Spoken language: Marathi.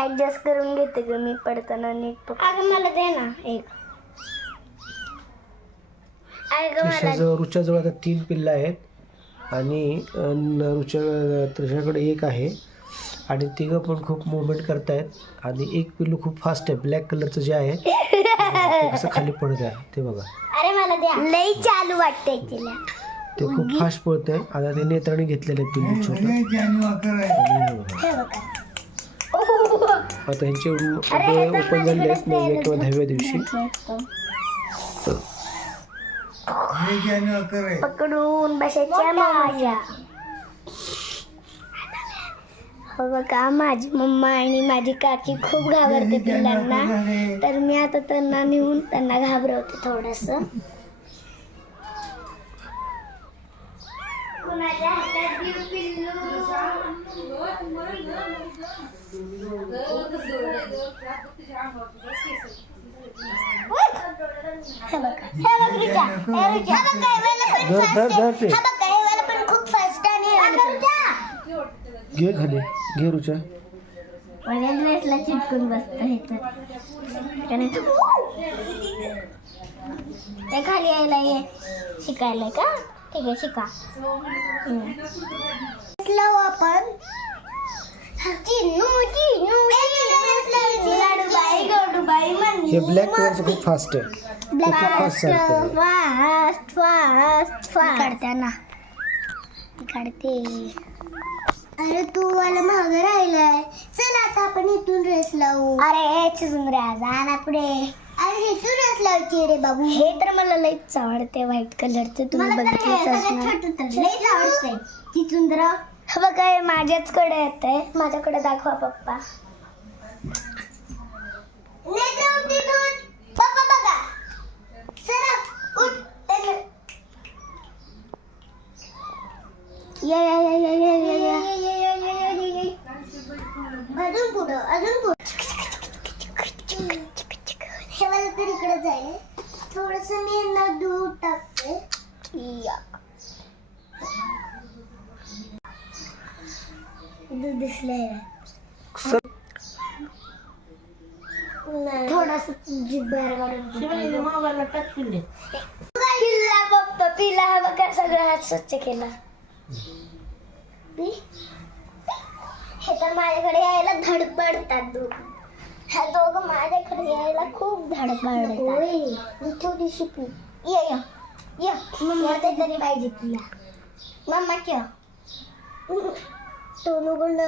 ऍडजस्ट करून घेते ग मी पडताना नीट. अगं मला दे ना एक. रुच्याजवळ आता 3 पिल्लं आहेत आणि तृषाकडे 1 आहे आणि तिघं पण खूप मुवमेंट करतायत आणि एक पिल्लू खूप फास्ट आहे. ब्लॅक कलरचं जे आहे ते कसं खाली पडत आहे ते बघा. अरे मला द्या. लई चालू वाटतंय तिला. ते खूप फास्ट पळतंय. आता ते नेत्राने घेतलेलं आहे पिल्लू छोटं. आता ह्यांचे डोळे ओपन झाले आहेत 9व्या किंवा 10व्या दिवशी. पकडून बसायच्या माझ्या. हो बघा माझी मम्मा आणि माझी काकी खूप घाबरते पिल्लांना, तर मी आता त्यांना नेऊन त्यांना घाबरवते थोडस. कुणाच्या हातात देऊ पिल्लू. घे खाली घे रुचा. माझ्या ड्रेसला चिटकून बसत हे ते खाली यायला ये शिकायला का. ठीक आहे शिका. आपण हे ब्लॅक कलरचं खूप फास्ट आहे. फास्ट काढते ना काढते. अरे तू मला महाग राहिलाय. चल आता आपण इथून रेस लावू. अरे चिजुंद्र्या जा ना पुढे. अरे हे तू रेस लावची रे बाबू. हे तर मला लईच आवडते व्हाईट कलरचं. तुम्ही बघितलंच असणार. चिजुंद्रा हा बघा हे माझ्याच कडे येते. माझ्याकडे दाखवा पप्पा. पप्पा बघा सर उठ. या या या या या या या या. अजून पुढं अजून पुढं. हे मला तर इकडे जाईल. थोडस मी यांना दूर टाकते. दूध दिसलंय थोडस जिब्बार काढून पिल्ला पप्पा पिला. हा बघा सगळं हात स्वच्छ केला. हे तर माझ्याकडे यायला धडपडतात दोघं. ह्या दोघं माझ्याकडे यायला खूप धडपडतात. थोडीशी पी. या या या मम्मा तरी पाहिजे तुला. मम्मा क्या तो नको ना.